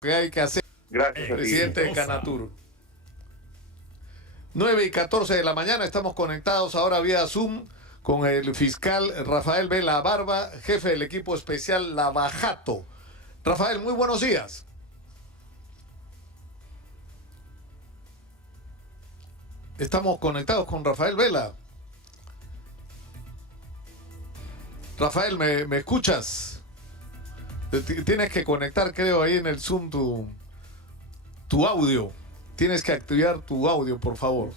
que hay que hacer. Gracias, Presidente de Canatur. 9:14 de la mañana, estamos conectados ahora vía Zoom con el fiscal Rafael Vela Barba, jefe del equipo especial Lavajato. Rafael, muy buenos días. Estamos conectados con Rafael Vela. Rafael, ¿me escuchas? Tienes que conectar, creo, ahí en el Zoom tu audio. Tienes que activar tu audio, por favor.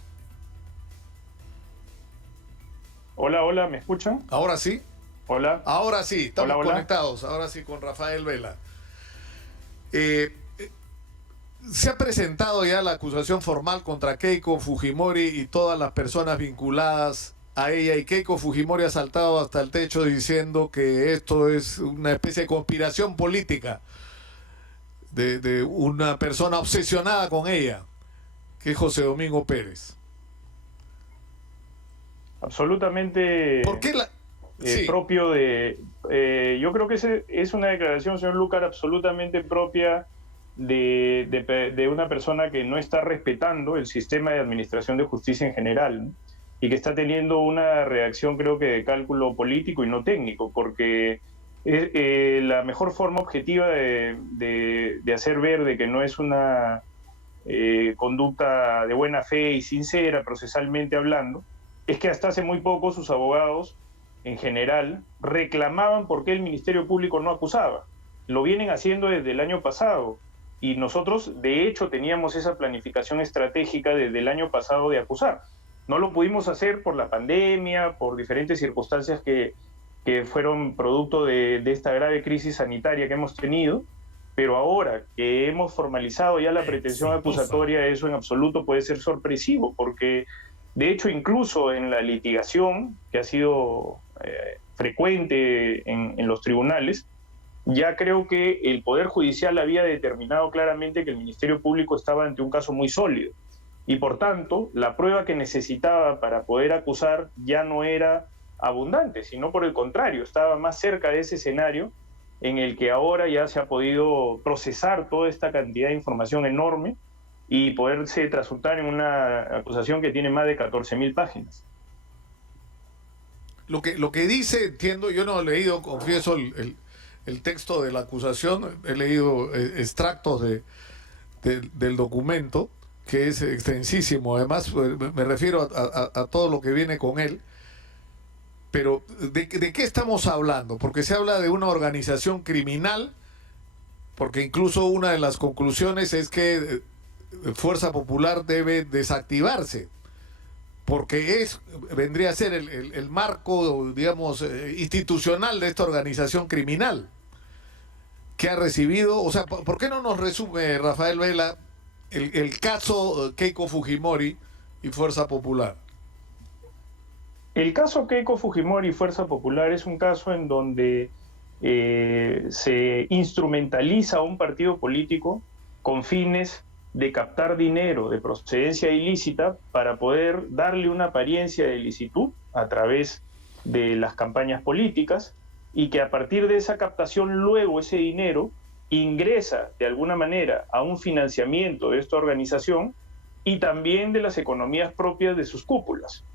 Hola, hola, ¿me escuchan? ¿Ahora sí? Hola. Ahora sí, estamos Hola. conectados. Ahora sí, con Rafael Vela. Se ha presentado ya la acusación formal contra Keiko Fujimori y todas las personas vinculadas a ella, y Keiko Fujimori ha saltado hasta el techo diciendo que esto es una especie de conspiración política de una persona obsesionada con ella, que es José Domingo Pérez. Absolutamente. ¿Por qué sí. Propio de... yo creo que es una declaración, señor Lucar, absolutamente propia de una persona que no está respetando el sistema de administración de justicia en general, ¿no? Y que está teniendo una reacción, creo que de cálculo político y no técnico, porque la mejor forma objetiva de hacer ver de que no es una conducta de buena fe y sincera, procesalmente hablando, es que hasta hace muy poco sus abogados, en general, reclamaban por qué el Ministerio Público no acusaba. Lo vienen haciendo desde el año pasado, y nosotros, de hecho, teníamos esa planificación estratégica desde el año pasado de acusar. No lo pudimos hacer por la pandemia, por diferentes circunstancias que fueron producto de esta grave crisis sanitaria que hemos tenido, pero ahora que hemos formalizado ya la pretensión acusatoria, eso en absoluto puede ser sorpresivo, porque de hecho incluso en la litigación que ha sido frecuente en los tribunales, ya creo que el Poder Judicial había determinado claramente que el Ministerio Público estaba ante un caso muy sólido. Y por tanto, la prueba que necesitaba para poder acusar ya no era abundante, sino por el contrario, estaba más cerca de ese escenario en el que ahora ya se ha podido procesar toda esta cantidad de información enorme y poderse transmutar en una acusación que tiene más de 14.000 páginas. Lo que dice, entiendo, yo no he leído, confieso, el texto de la acusación, he leído extractos del documento, que es extensísimo, además me refiero a todo lo que viene con él, pero ¿de qué estamos hablando? Porque se habla de una organización criminal, porque incluso una de las conclusiones es que Fuerza Popular debe desactivarse, porque vendría a ser el marco, digamos, institucional de esta organización criminal que ha recibido. O sea, ¿por qué no nos resume, Rafael Vela, el caso Keiko Fujimori y Fuerza Popular? El caso Keiko Fujimori y Fuerza Popular es un caso en donde se instrumentaliza a un partido político con fines de captar dinero de procedencia ilícita para poder darle una apariencia de licitud a través de las campañas políticas, y que a partir de esa captación luego ese dinero ingresa de alguna manera a un financiamiento de esta organización y también de las economías propias de sus cúpulas.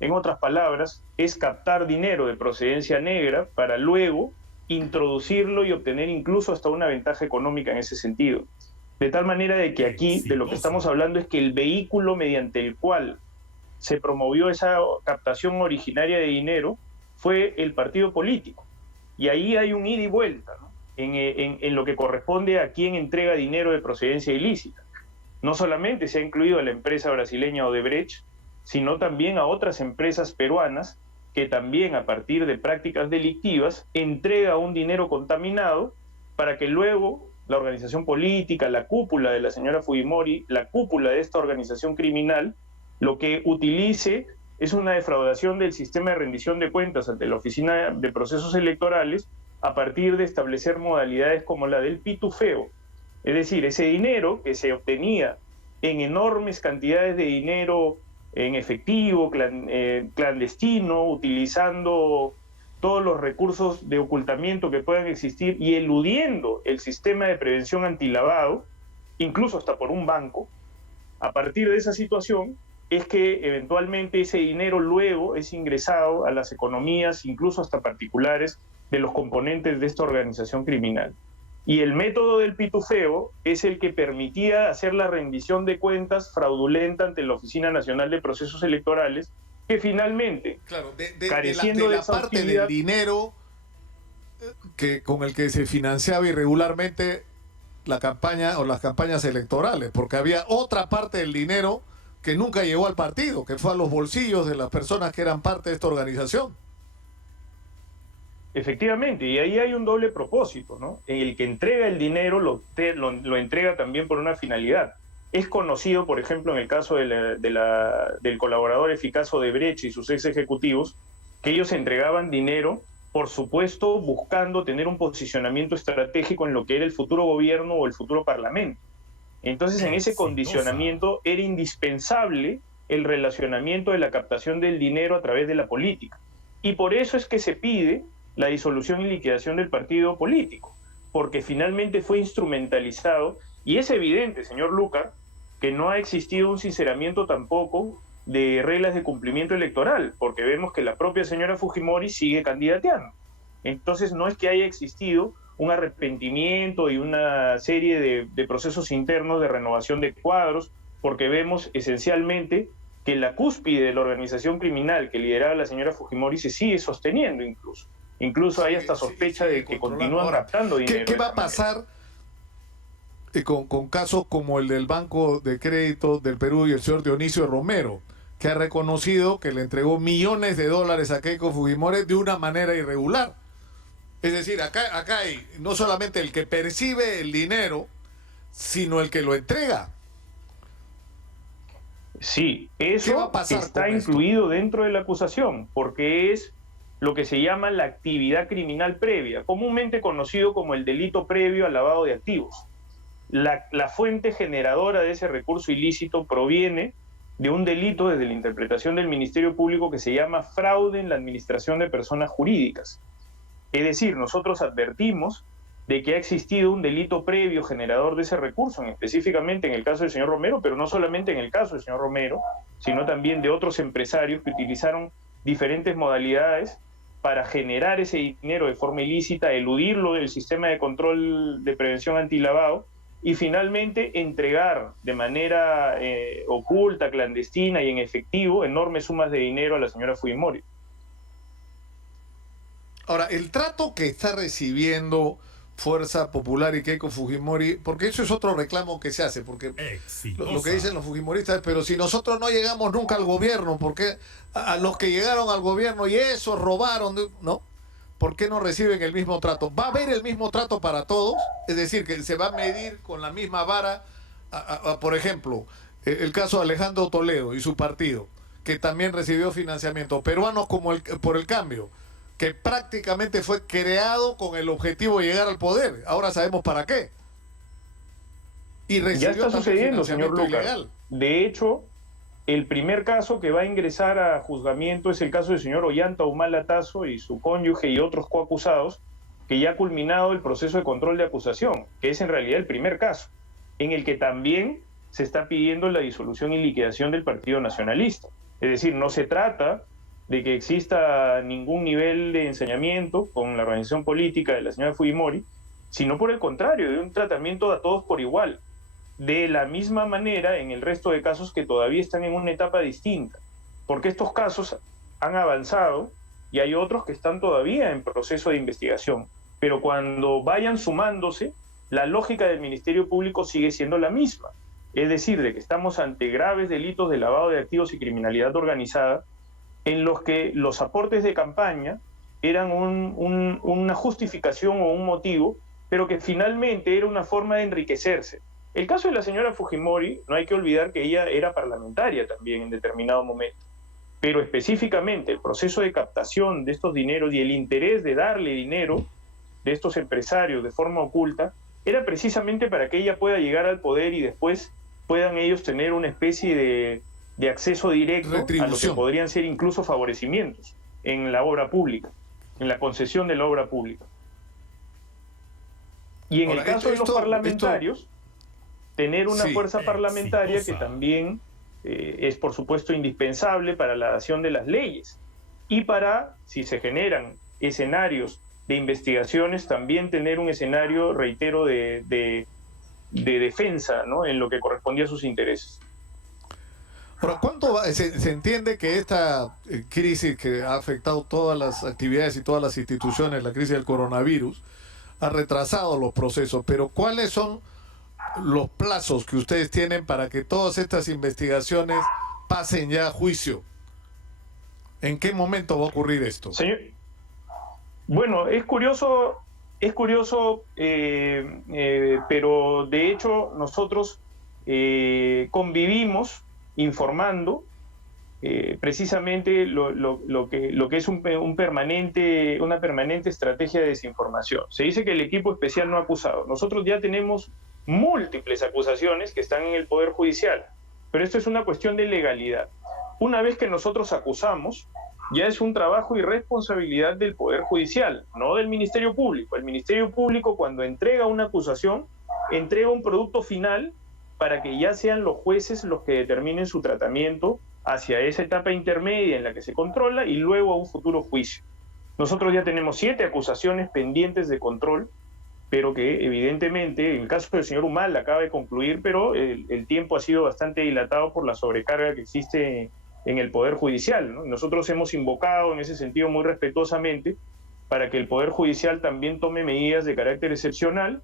En otras palabras, es captar dinero de procedencia negra para luego introducirlo y obtener incluso hasta una ventaja económica en ese sentido. De tal manera de que aquí de lo que estamos hablando es que el vehículo mediante el cual se promovió esa captación originaria de dinero fue el partido político. Y ahí hay un ida y vuelta, ¿no? En lo que corresponde a quién entrega dinero de procedencia ilícita. No solamente se ha incluido a la empresa brasileña Odebrecht, sino también a otras empresas peruanas que también, a partir de prácticas delictivas, entrega un dinero contaminado para que luego la organización política, la cúpula de la señora Fujimori, la cúpula de esta organización criminal, lo que utilice es una defraudación del sistema de rendición de cuentas ante la Oficina de Procesos Electorales a partir de establecer modalidades como la del pitufeo. Es decir, ese dinero que se obtenía en enormes cantidades de dinero en efectivo, clandestino, utilizando todos los recursos de ocultamiento que puedan existir y eludiendo el sistema de prevención antilavado, incluso hasta por un banco. A partir de esa situación es que eventualmente ese dinero luego es ingresado a las economías, incluso hasta particulares, de los componentes de esta organización criminal. Y el método del pitufeo es el que permitía hacer la rendición de cuentas fraudulenta ante la Oficina Nacional de Procesos Electorales, que finalmente, claro, careciendo de la parte del dinero con el que se financiaba irregularmente la campaña o las campañas electorales, porque había otra parte del dinero que nunca llegó al partido, que fue a los bolsillos de las personas que eran parte de esta organización. Efectivamente, y ahí hay un doble propósito, ¿no? En el que entrega el dinero lo entrega también por una finalidad. Es conocido, por ejemplo, en el caso del colaborador eficaz Odebrecht y sus ex ejecutivos, que ellos entregaban dinero, por supuesto, buscando tener un posicionamiento estratégico en lo que era el futuro gobierno o el futuro parlamento. Entonces, en ese condicionamiento era indispensable el relacionamiento de la captación del dinero a través de la política. Y por eso es que se pide la disolución y liquidación del partido político, porque finalmente fue instrumentalizado, y es evidente, señor Lucar, que no ha existido un sinceramiento tampoco de reglas de cumplimiento electoral, porque vemos que la propia señora Fujimori sigue candidateando. Entonces no es que haya existido un arrepentimiento y una serie de procesos internos de renovación de cuadros, porque vemos esencialmente que la cúspide de la organización criminal que lideraba la señora Fujimori se sigue sosteniendo incluso. Incluso hay hasta sospecha de que continúan raptando dinero. ¿Qué va a pasar con casos como el del Banco de Crédito del Perú y el señor Dionisio Romero, que ha reconocido que le entregó millones de dólares a Keiko Fujimori de una manera irregular? Es decir, acá hay no solamente el que percibe el dinero, sino el que lo entrega. Sí, eso está incluido dentro de la acusación, porque es lo que se llama la actividad criminal previa, comúnmente conocido como el delito previo al lavado de activos. La fuente generadora de ese recurso ilícito proviene de un delito desde la interpretación del Ministerio Público que se llama fraude en la administración de personas jurídicas. Es decir, nosotros advertimos de que ha existido un delito previo generador de ese recurso, específicamente en el caso del señor Romero, pero no solamente en el caso del señor Romero, sino también de otros empresarios que utilizaron diferentes modalidades para generar ese dinero de forma ilícita, eludirlo del sistema de control de prevención antilavado y finalmente entregar de manera oculta, clandestina y en efectivo enormes sumas de dinero a la señora Fujimori. Ahora, el trato que está recibiendo Fuerza Popular y Keiko Fujimori, porque eso es otro reclamo que se hace, porque lo que dicen los fujimoristas es, pero si nosotros no llegamos nunca al gobierno, ¿por qué a los que llegaron al gobierno y eso robaron, ¿no? ¿Por qué no reciben el mismo trato? ¿Va a haber el mismo trato para todos? Es decir, que se va a medir con la misma vara, por ejemplo, el caso de Alejandro Toledo y su partido, que también recibió financiamiento, peruanos como por el cambio, que prácticamente fue creado con el objetivo de llegar al poder. Ahora sabemos para qué. Y ya está sucediendo, señor Lucas. De hecho, el primer caso que va a ingresar a juzgamiento es el caso del señor Ollanta Humala Tazo y su cónyuge y otros coacusados, que ya ha culminado el proceso de control de acusación, que es en realidad el primer caso, en el que también se está pidiendo la disolución y liquidación del Partido Nacionalista. Es decir, no se trata de que exista ningún nivel de ensañamiento con la organización política de la señora Fujimori, sino por el contrario, de un tratamiento a todos por igual. De la misma manera en el resto de casos que todavía están en una etapa distinta, porque estos casos han avanzado y hay otros que están todavía en proceso de investigación. Pero cuando vayan sumándose, la lógica del Ministerio Público sigue siendo la misma. Es decir, de que estamos ante graves delitos de lavado de activos y criminalidad organizada, en los que los aportes de campaña eran una justificación o un motivo, pero que finalmente era una forma de enriquecerse. El caso de la señora Fujimori, no hay que olvidar que ella era parlamentaria también en determinado momento, pero específicamente el proceso de captación de estos dineros y el interés de darle dinero de estos empresarios de forma oculta, era precisamente para que ella pueda llegar al poder y después puedan ellos tener una especie de acceso directo a lo que podrían ser incluso favorecimientos en la obra pública. en la concesión de la obra pública. Y en Ahora, el caso de los parlamentarios, tener una fuerza parlamentaria que también es, por supuesto, indispensable para la dación de las leyes y para, si se generan escenarios de investigaciones, también tener un escenario, reitero, de defensa, ¿no?, en lo que correspondía a sus intereses. Ahora, se entiende que esta crisis que ha afectado todas las actividades y todas las instituciones, la crisis del coronavirus, ha retrasado los procesos, pero ¿cuáles son los plazos que ustedes tienen para que todas estas investigaciones pasen ya a juicio? ¿En qué momento va a ocurrir esto? Señor, bueno, es curioso, pero de hecho nosotros convivimos informando precisamente lo que es una permanente estrategia de desinformación. Se dice que el equipo especial no ha acusado. Nosotros ya tenemos múltiples acusaciones que están en el Poder Judicial, pero esto es una cuestión de legalidad. Una vez que nosotros acusamos, ya es un trabajo y responsabilidad del Poder Judicial, no del Ministerio Público. El Ministerio Público, cuando entrega una acusación, entrega un producto final para que ya sean los jueces los que determinen su tratamiento hacia esa etapa intermedia en la que se controla y luego a un futuro juicio. Nosotros ya tenemos 7 acusaciones pendientes de control, pero que evidentemente, en el caso del señor Humala acaba de concluir, pero el tiempo ha sido bastante dilatado por la sobrecarga que existe en el Poder Judicial, ¿no? Nosotros hemos invocado en ese sentido muy respetuosamente para que el Poder Judicial también tome medidas de carácter excepcional,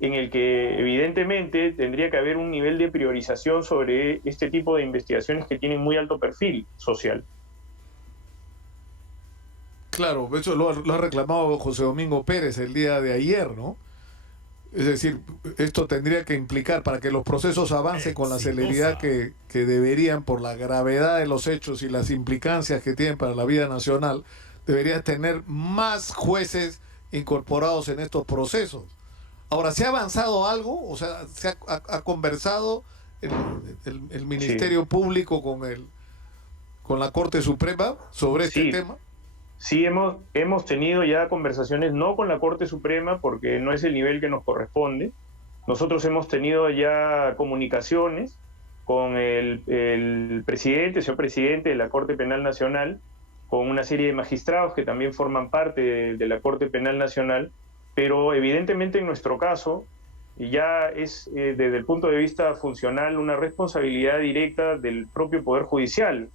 en el que evidentemente tendría que haber un nivel de priorización sobre este tipo de investigaciones que tienen muy alto perfil social. Claro, eso lo ha reclamado José Domingo Pérez el día de ayer, ¿no? Es decir, esto tendría que implicar, para que los procesos avancen con la celeridad que deberían, por la gravedad de los hechos y las implicancias que tienen para la vida nacional, deberían tener más jueces incorporados en estos procesos. Ahora, ¿se ha avanzado algo? O sea, ¿se ha conversado el Ministerio Público con la Corte Suprema sobre este tema? Sí, hemos tenido ya conversaciones, no con la Corte Suprema, porque no es el nivel que nos corresponde. Nosotros hemos tenido ya comunicaciones con el señor presidente de la Corte Penal Nacional, con una serie de magistrados que también forman parte de la Corte Penal Nacional, pero evidentemente en nuestro caso ya es desde el punto de vista funcional una responsabilidad directa del propio Poder Judicial,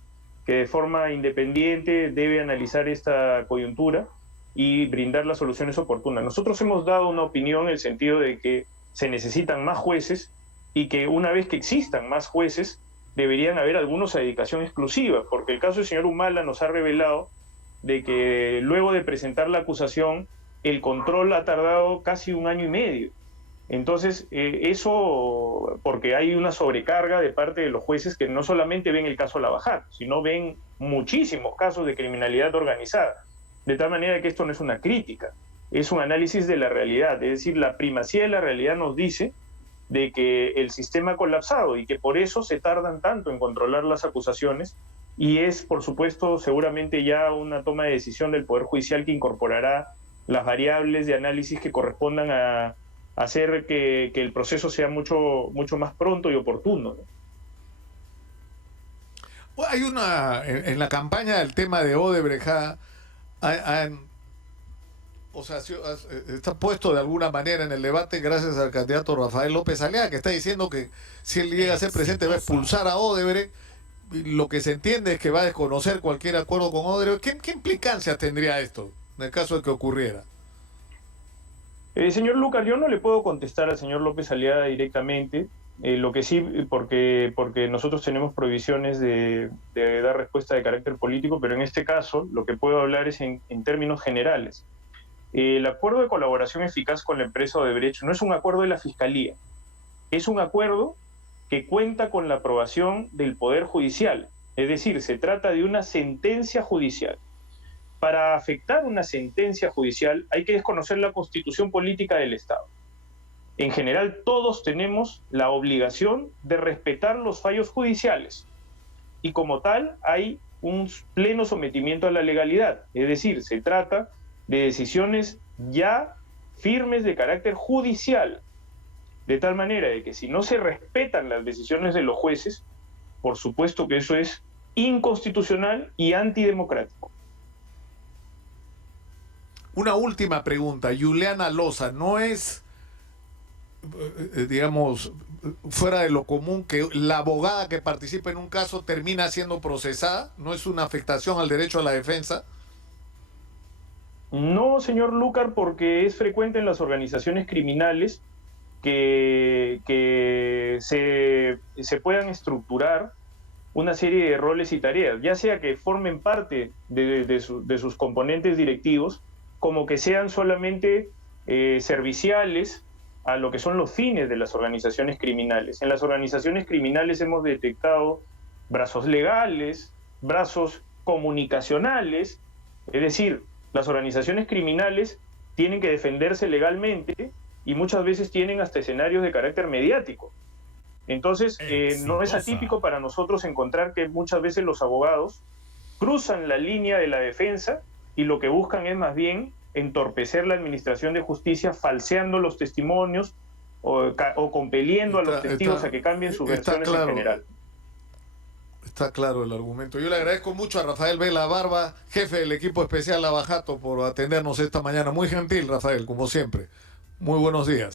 que de forma independiente debe analizar esta coyuntura y brindar las soluciones oportunas. Nosotros hemos dado una opinión en el sentido de que se necesitan más jueces y que una vez que existan más jueces deberían haber algunos a dedicación exclusiva, porque el caso del señor Humala nos ha revelado de que luego de presentar la acusación el control ha tardado casi 1 año y medio. Entonces, eso porque hay una sobrecarga de parte de los jueces que no solamente ven el caso Lavajato, sino ven muchísimos casos de criminalidad organizada. De tal manera que esto no es una crítica, es un análisis de la realidad. Es decir, la primacía de la realidad nos dice de que el sistema ha colapsado y que por eso se tardan tanto en controlar las acusaciones, y es, por supuesto, seguramente ya una toma de decisión del Poder Judicial que incorporará las variables de análisis que correspondan a hacer que el proceso sea mucho más pronto y oportuno, ¿no? Hay en la campaña del tema de Odebrecht, o sea, está puesto de alguna manera en el debate gracias al candidato Rafael López Aliaga, que está diciendo que si él llega a ser presidente va a expulsar a Odebrecht. Lo que se entiende es que va a desconocer cualquier acuerdo con Odebrecht. ¿Qué implicancias tendría esto en el caso de que ocurriera? Señor Lucas, yo no le puedo contestar al señor López Aliaga directamente, lo que sí, porque nosotros tenemos prohibiciones de dar respuesta de carácter político, pero en este caso lo que puedo hablar es en términos generales. El acuerdo de colaboración eficaz con la empresa Odebrecht no es un acuerdo de la Fiscalía, es un acuerdo que cuenta con la aprobación del Poder Judicial, es decir, se trata de una sentencia judicial. Para afectar una sentencia judicial hay que desconocer la constitución política del Estado. En general, todos tenemos la obligación de respetar los fallos judiciales y como tal hay un pleno sometimiento a la legalidad. Es decir, se trata de decisiones ya firmes de carácter judicial, de tal manera de que si no se respetan las decisiones de los jueces, por supuesto que eso es inconstitucional y antidemocrático. Una última pregunta. Juliana Loza, ¿no es, digamos, fuera de lo común que la abogada que participa en un caso termina siendo procesada? ¿No es una afectación al derecho a la defensa? No, señor Lucar, porque es frecuente en las organizaciones criminales que se puedan estructurar una serie de roles y tareas, ya sea que formen parte de sus componentes directivos, como que sean solamente serviciales a lo que son los fines de las organizaciones criminales. En las organizaciones criminales hemos detectado brazos legales, brazos comunicacionales, es decir, las organizaciones criminales tienen que defenderse legalmente y muchas veces tienen hasta escenarios de carácter mediático. Entonces, no es atípico para nosotros encontrar que muchas veces los abogados cruzan la línea de la defensa y lo que buscan es más bien entorpecer la administración de justicia, falseando los testimonios o compeliendo a los testigos a que cambien sus versiones en general. Está claro el argumento. Yo le agradezco mucho a Rafael Vela Barba, jefe del equipo especial Lava Jato, por atendernos esta mañana. Muy gentil, Rafael, como siempre. Muy buenos días.